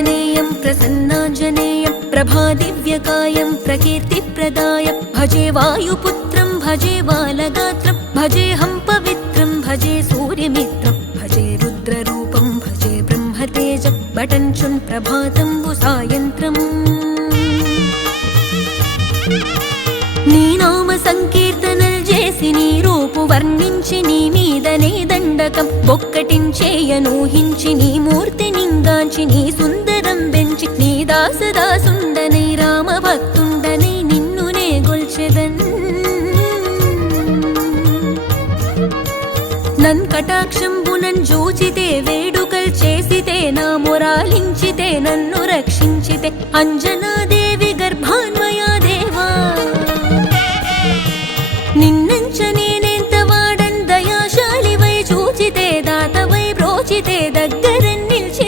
आञ्जनेयं प्रसन्नाञ्जनेयं प्रभादिव्यकायं प्रकीर्तिप्रदायं भजे वायुपुत्रं भजे बालगात्रं भजेऽहं पवित्रं भजे सूर्यमित्रं भजे रुद्ररूपं भजे ब्रह्मतेजं बटञ्चुं प्रभातं सायन्त्रम् నీ నామ సంకీర్తనలు చేసి నీ రూపు వర్ణించి నీ మీదనే దండకం ఒక్కటించేయనూహించి నీ మూర్తి నింగాంచి నీ సుందరం పెంచి నీ దాసదాసుండనై రామ భక్తుండనై నిన్నునే గొల్చెదన్ నన్ కటాక్షంబునన్ జూచితే వేడుకల్ చేసితే నా మొరాలించితే నన్ను రక్షించితే అంజనాదే